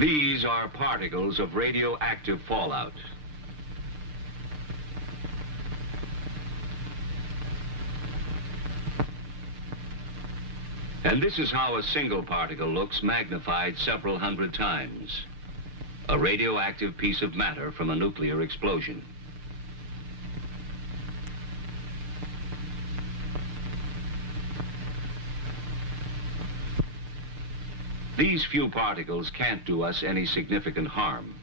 These are particles of radioactive fallout. And this is how a single particle looks magnified several hundred times. A radioactive piece of matter from a nuclear explosion. These few particles can't do us any significant harm.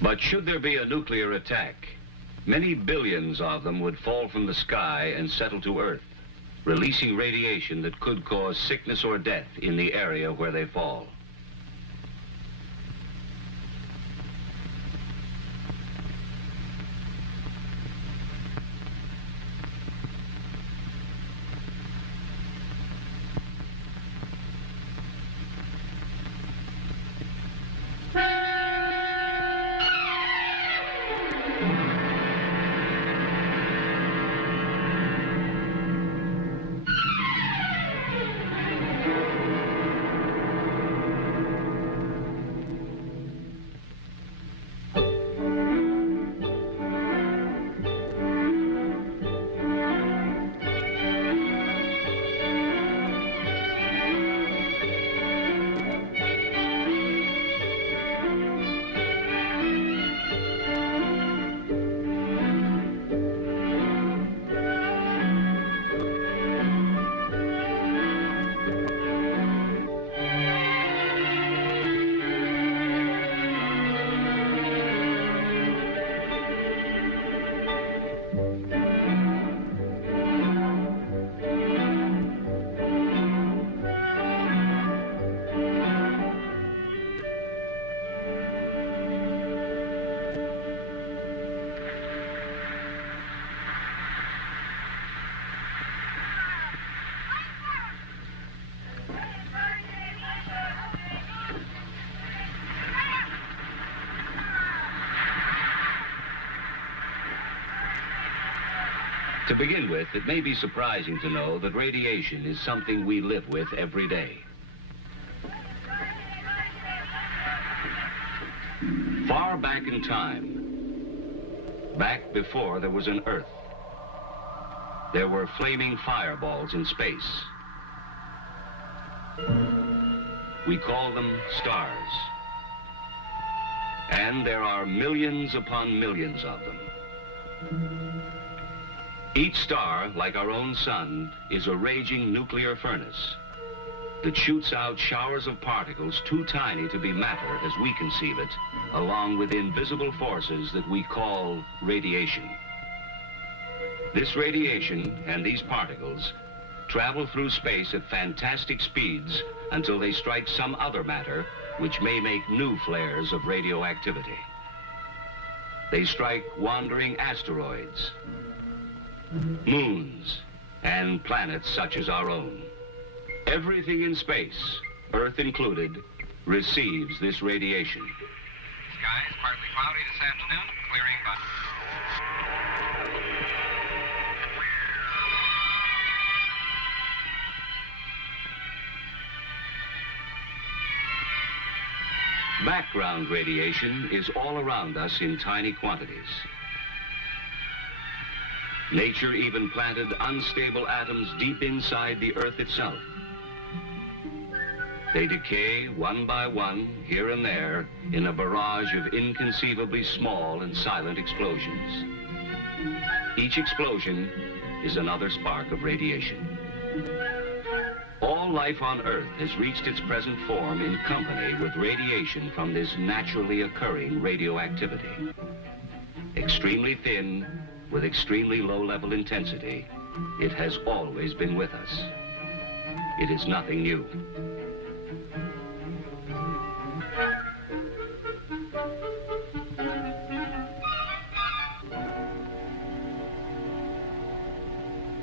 But should there be a nuclear attack, many billions of them would fall from the sky and settle to Earth, releasing radiation that could cause sickness or death in the area where they fall. To begin with, it may be surprising to know that radiation is something we live with every day. Far back in time, back before there was an Earth, there were flaming fireballs in space. We call them stars. And there are millions upon millions of them. Each star, like our own sun, is a raging nuclear furnace that shoots out showers of particles too tiny to be matter as we conceive it, along with invisible forces that we call radiation. This radiation and these particles travel through space at fantastic speeds until they strike some other matter which may make new flares of radioactivity. They strike wandering asteroids, moons, and planets such as our own. Everything in space, Earth included, receives this radiation. Skies partly cloudy this afternoon, clearing by... Background radiation is all around us in tiny quantities. Nature even planted unstable atoms deep inside the Earth itself. They decay one by one, here and there, in a barrage of inconceivably small and silent explosions. Each explosion is another spark of radiation. All life on Earth has reached its present form in company with radiation from this naturally occurring radioactivity. Extremely thin, with extremely low-level intensity, it has always been with us. It is nothing new.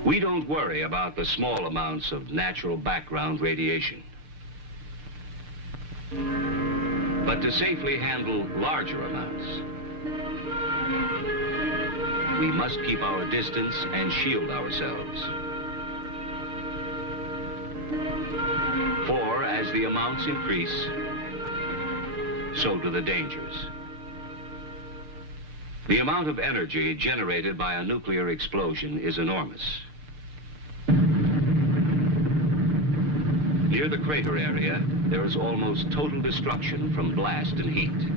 We don't worry about the small amounts of natural background radiation. But to safely handle larger amounts, we must keep our distance and shield ourselves. For as the amounts increase, so do the dangers. The amount of energy generated by a nuclear explosion is enormous. Near the crater area, there is almost total destruction from blast and heat.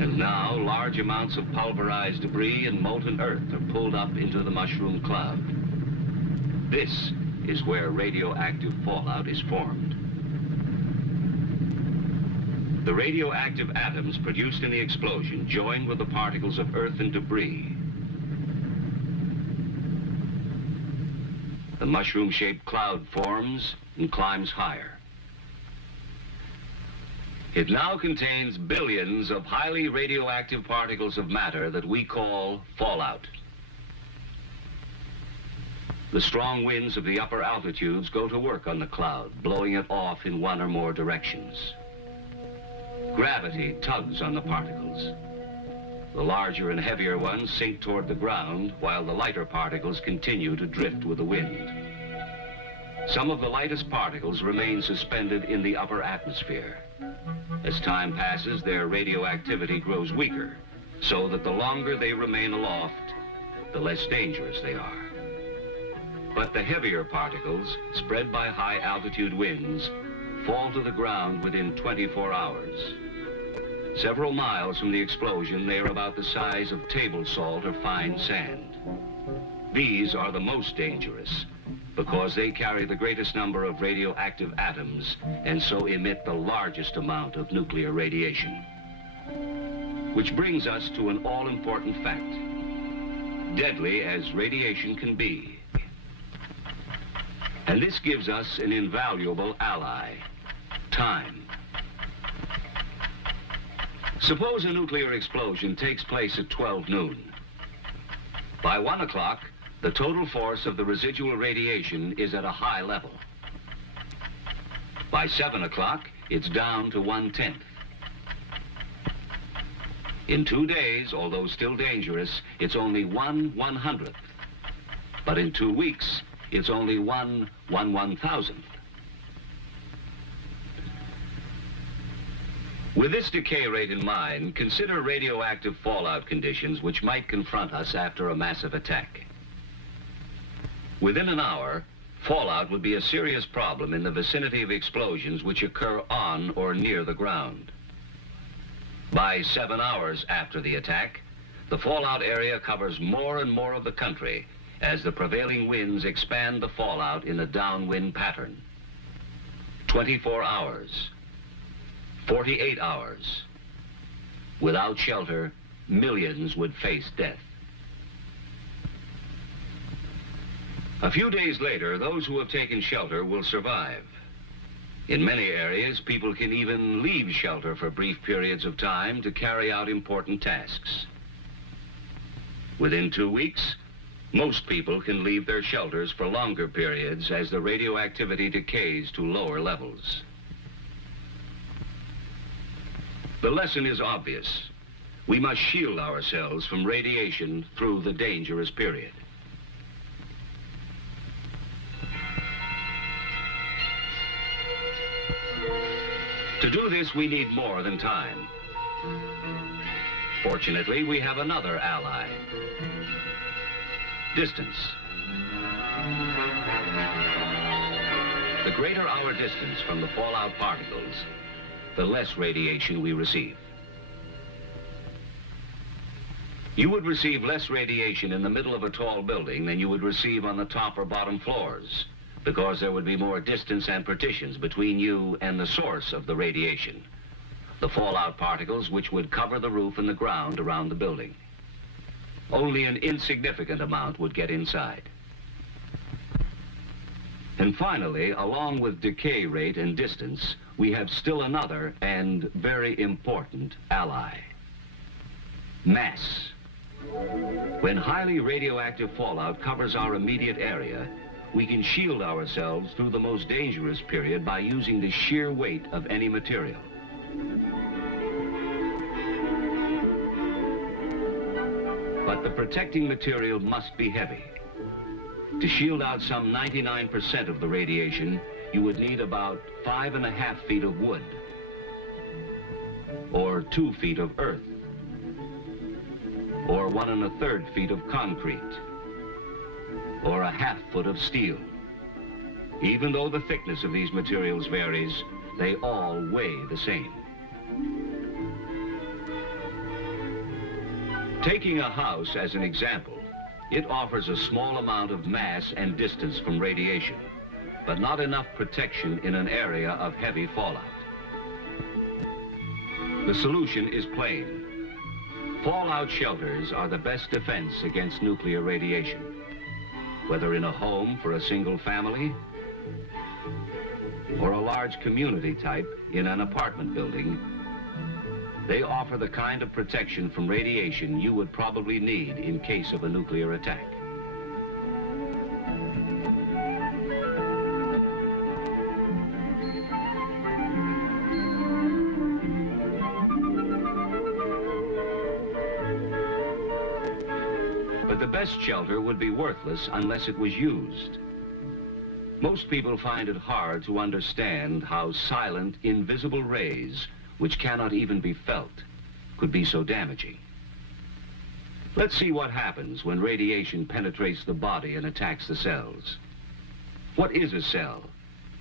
And now, large amounts of pulverized debris and molten earth are pulled up into the mushroom cloud. This is where radioactive fallout is formed. The radioactive atoms produced in the explosion join with the particles of earth and debris. The mushroom-shaped cloud forms and climbs higher. It now contains billions of highly radioactive particles of matter that we call fallout. The strong winds of the upper altitudes go to work on the cloud, blowing it off in one or more directions. Gravity tugs on the particles. The larger and heavier ones sink toward the ground, while the lighter particles continue to drift with the wind. Some of the lightest particles remain suspended in the upper atmosphere. As time passes, their radioactivity grows weaker, so that the longer they remain aloft, the less dangerous they are. But the heavier particles, spread by high-altitude winds, fall to the ground within 24 hours. Several miles from the explosion, they are about the size of table salt or fine sand. These are the most dangerous, because they carry the greatest number of radioactive atoms and so emit the largest amount of nuclear radiation. Which brings us to an all-important fact. Deadly as radiation can be. And this gives us an invaluable ally: time. Suppose a nuclear explosion takes place at 12 noon. By 1 o'clock, the total force of the residual radiation is at a high level. By 7 o'clock, it's down to 1/10. In 2 days, although still dangerous, it's only 1/100th. But in 2 weeks, it's only 1/1,000th. With this decay rate in mind, consider radioactive fallout conditions which might confront us after a massive attack. Within an hour, fallout would be a serious problem in the vicinity of explosions which occur on or near the ground. By 7 hours after the attack, the fallout area covers more and more of the country as the prevailing winds expand the fallout in a downwind pattern. 24 hours. 48 hours. Without shelter, millions would face death. A few days later, those who have taken shelter will survive. In many areas, people can even leave shelter for brief periods of time to carry out important tasks. Within 2 weeks, most people can leave their shelters for longer periods as the radioactivity decays to lower levels. The lesson is obvious. We must shield ourselves from radiation through the dangerous period. To do this, we need more than time. Fortunately, we have another ally: distance. The greater our distance from the fallout particles, the less radiation we receive. You would receive less radiation in the middle of a tall building than you would receive on the top or bottom floors, because there would be more distance and partitions between you and the source of the radiation, the fallout particles which would cover the roof and the ground around the building. Only an insignificant amount would get inside. And finally, along with decay rate and distance, we have still another and very important ally: mass. When highly radioactive fallout covers our immediate area, we can shield ourselves through the most dangerous period by using the sheer weight of any material. But the protecting material must be heavy. To shield out some 99% of the radiation, you would need about 5.5 feet of wood, or 2 feet of earth, or 1 1/3 feet of concrete, or 1/2 foot of steel. Even though the thickness of these materials varies, they all weigh the same. Taking a house as an example, it offers a small amount of mass and distance from radiation, but not enough protection in an area of heavy fallout. The solution is plain. Fallout shelters are the best defense against nuclear radiation. Whether in a home for a single family or a large community type in an apartment building, they offer the kind of protection from radiation you would probably need in case of a nuclear attack. But the best shelter would be worthless unless it was used. Most people find it hard to understand how silent, invisible rays, which cannot even be felt, could be so damaging. Let's see what happens when radiation penetrates the body and attacks the cells. What is a cell,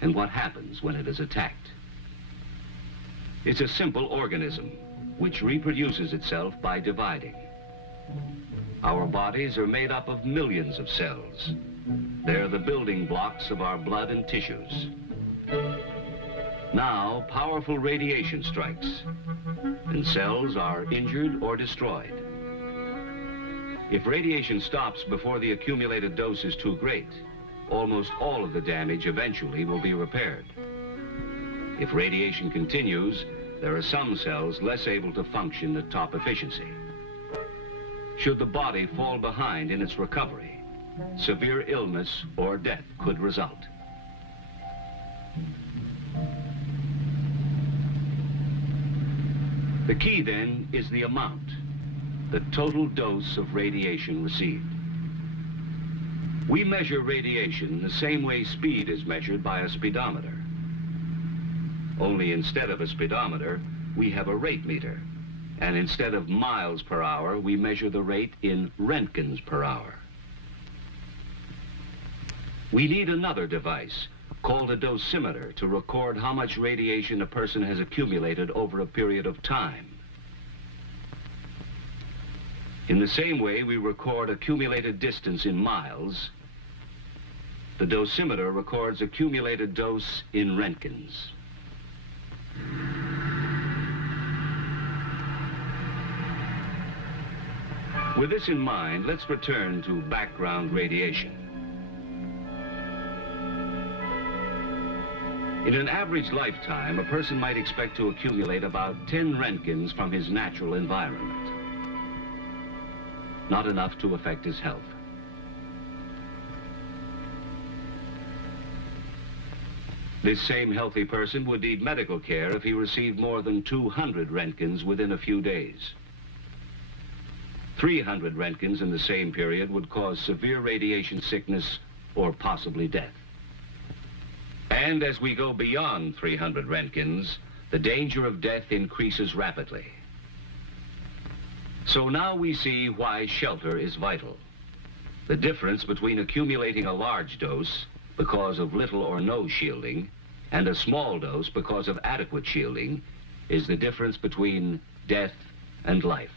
and what happens when it is attacked? It's a simple organism, which reproduces itself by dividing. Our bodies are made up of millions of cells. They're the building blocks of our blood and tissues. Now, powerful radiation strikes, and cells are injured or destroyed. If radiation stops before the accumulated dose is too great, almost all of the damage eventually will be repaired. If radiation continues, there are some cells less able to function at top efficiency. Should the body fall behind in its recovery, severe illness or death could result. The key, then, is the amount, the total dose of radiation received. We measure radiation the same way speed is measured by a speedometer. Only instead of a speedometer, we have a rate meter. And instead of miles per hour, we measure the rate in Roentgens per hour. We need another device called a dosimeter to record how much radiation a person has accumulated over a period of time. In the same way we record accumulated distance in miles, the dosimeter records accumulated dose in Roentgens. With this in mind, let's return to background radiation. In an average lifetime, a person might expect to accumulate about 10 Roentgens from his natural environment. Not enough to affect his health. This same healthy person would need medical care if he received more than 200 Roentgens within a few days. 300 Roentgens in the same period would cause severe radiation sickness or possibly death. And as we go beyond 300 Roentgens, the danger of death increases rapidly. So now we see why shelter is vital. The difference between accumulating a large dose because of little or no shielding and a small dose because of adequate shielding is the difference between death and life.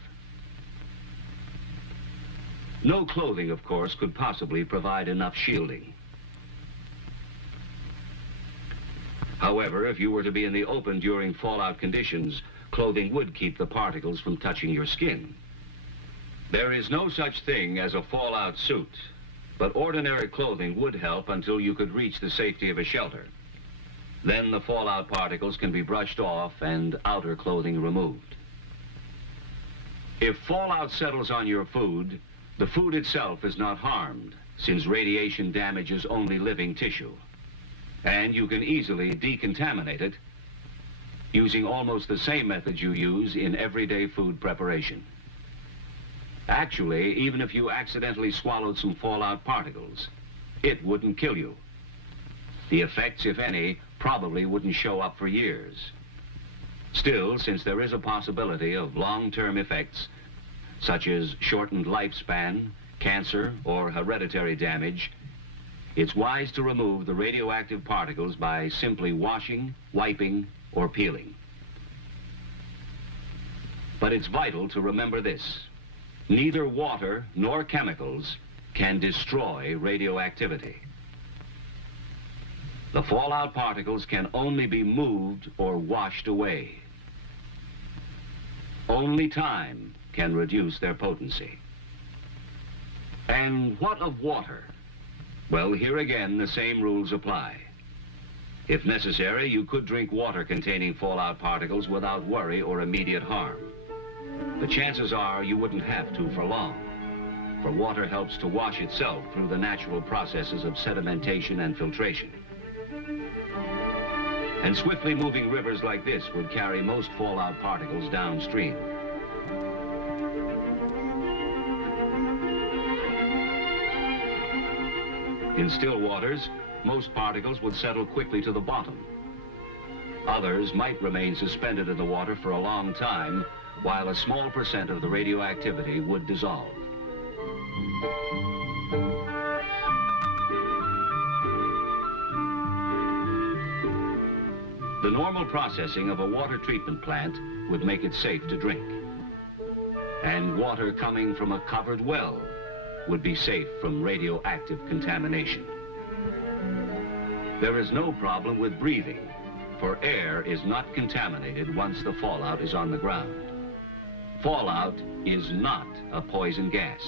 No clothing, of course, could possibly provide enough shielding. However, if you were to be in the open during fallout conditions, clothing would keep the particles from touching your skin. There is no such thing as a fallout suit, but ordinary clothing would help until you could reach the safety of a shelter. Then the fallout particles can be brushed off and outer clothing removed. If fallout settles on your food, the food itself is not harmed, since radiation damages only living tissue. And you can easily decontaminate it using almost the same methods you use in everyday food preparation. Actually, even if you accidentally swallowed some fallout particles, It wouldn't kill you. The effects, if any, probably wouldn't show up for years. Still, since there is a possibility of long-term effects, such as shortened lifespan, cancer, or hereditary damage, it's wise to remove the radioactive particles by simply washing, wiping, or peeling. But it's vital to remember this: neither water nor chemicals can destroy radioactivity. The fallout particles can only be moved or washed away. Only time can reduce their potency. And what of water? Well, here again, the same rules apply. If necessary, you could drink water containing fallout particles without worry or immediate harm. The chances are you wouldn't have to for long, for water helps to wash itself through the natural processes of sedimentation and filtration. And swiftly moving rivers like this would carry most fallout particles downstream. In still waters, most particles would settle quickly to the bottom. Others might remain suspended in the water for a long time, while a small percent of the radioactivity would dissolve. The normal processing of a water treatment plant would make it safe to drink. And water coming from a covered well would be safe from radioactive contamination. There is no problem with breathing, for air is not contaminated once the fallout is on the ground. Fallout is not a poison gas.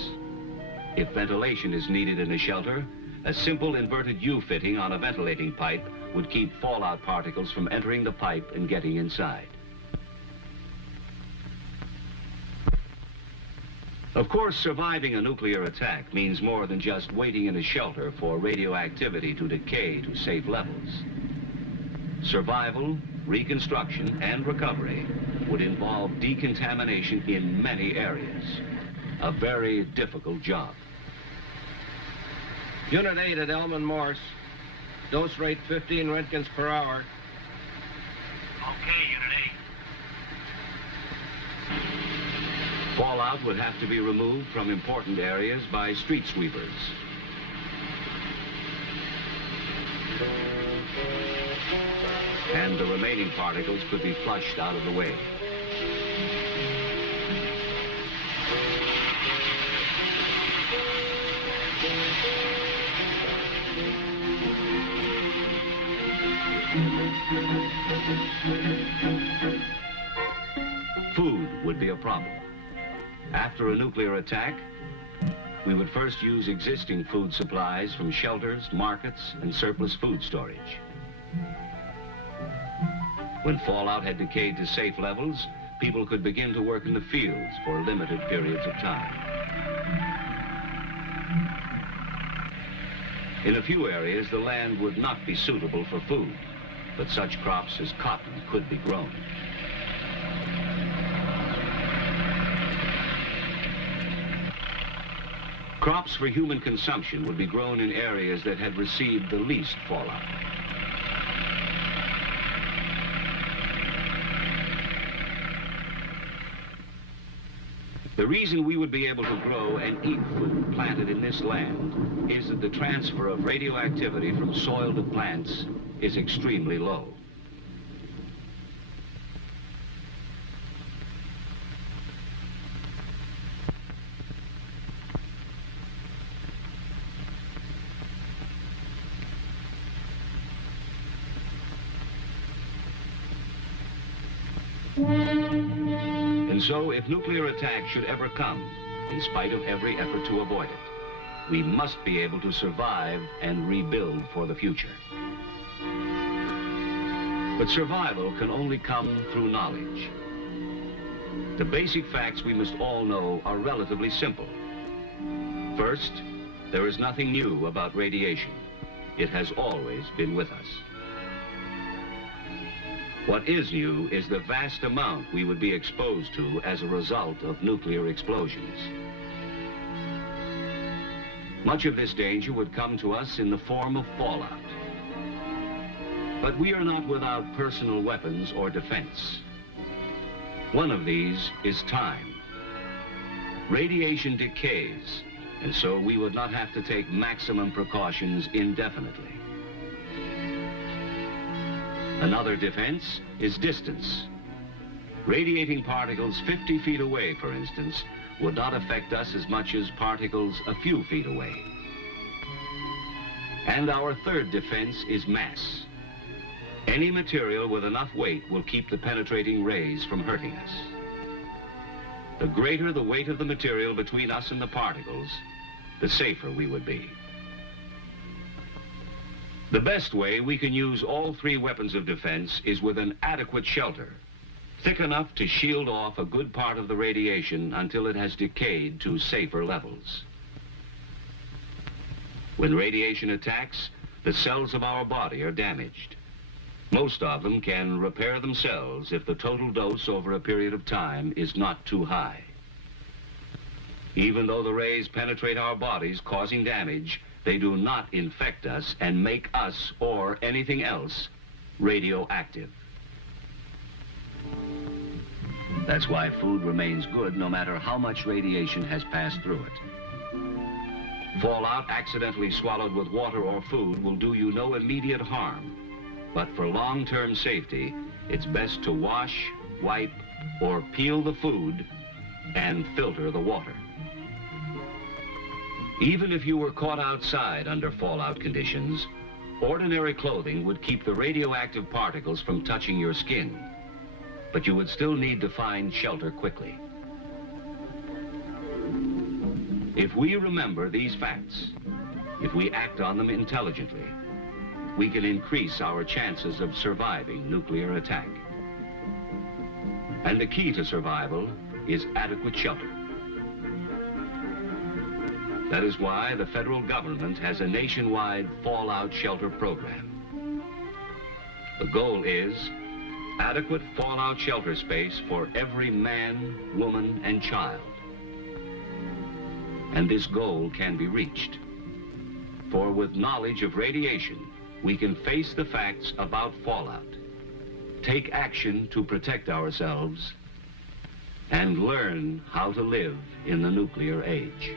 If ventilation is needed in a shelter, a simple inverted U fitting on a ventilating pipe would keep fallout particles from entering the pipe and getting inside. Of course, surviving a nuclear attack means more than just waiting in a shelter for radioactivity to decay to safe levels. Survival, reconstruction, and recovery would involve decontamination in many areas. A very difficult job. Unit 8 at Elman Morse. Dose rate 15 Roentgens per hour. Okay, Unit 8. Fallout would have to be removed from important areas by street sweepers. And the remaining particles could be flushed out of the way. Food would be a problem. After a nuclear attack, we would first use existing food supplies from shelters, markets, and surplus food storage. When fallout had decayed to safe levels, people could begin to work in the fields for limited periods of time. In a few areas, the land would not be suitable for food, but such crops as cotton could be grown. Crops for human consumption would be grown in areas that had received the least fallout. The reason we would be able to grow and eat food planted in this land is that the transfer of radioactivity from soil to plants is extremely low. And so, if nuclear attack should ever come, in spite of every effort to avoid it, we must be able to survive and rebuild for the future. But survival can only come through knowledge. The basic facts we must all know are relatively simple. First, there is nothing new about radiation. It has always been with us. What is new is the vast amount we would be exposed to as a result of nuclear explosions. Much of this danger would come to us in the form of fallout. But we are not without personal weapons or defense. One of these is time. Radiation decays, and so we would not have to take maximum precautions indefinitely. Another defense is distance. Radiating particles 50 feet away, for instance, would not affect us as much as particles a few feet away. And our third defense is mass. Any material with enough weight will keep the penetrating rays from hurting us. The greater the weight of the material between us and the particles, the safer we would be. The best way we can use all three weapons of defense is with an adequate shelter, thick enough to shield off a good part of the radiation until it has decayed to safer levels. When radiation attacks, the cells of our body are damaged. Most of them can repair themselves if the total dose over a period of time is not too high. Even though the rays penetrate our bodies, causing damage, they do not infect us and make us, or anything else, radioactive. That's why food remains good no matter how much radiation has passed through it. Fallout accidentally swallowed with water or food will do you no immediate harm. But for long-term safety, it's best to wash, wipe, or peel the food and filter the water. Even if you were caught outside under fallout conditions, ordinary clothing would keep the radioactive particles from touching your skin, but you would still need to find shelter quickly. If we remember these facts, if we act on them intelligently, we can increase our chances of surviving nuclear attack. And the key to survival is adequate shelter. That is why the federal government has a nationwide fallout shelter program. The goal is adequate fallout shelter space for every man, woman, and child. And this goal can be reached. For with knowledge of radiation, we can face the facts about fallout, take action to protect ourselves, and learn how to live in the nuclear age.